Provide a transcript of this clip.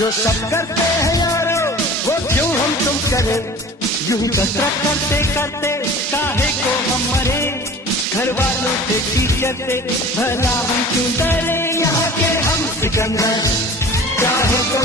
जो सब करते हैं यारो वो क्यों हम तुम करे, यूं ही कसरत करते करते काहे को हम मरे, घर वालों से टीचर से भला हम क्यों डरे, यहाँ के हम सिकंदर चाहे तो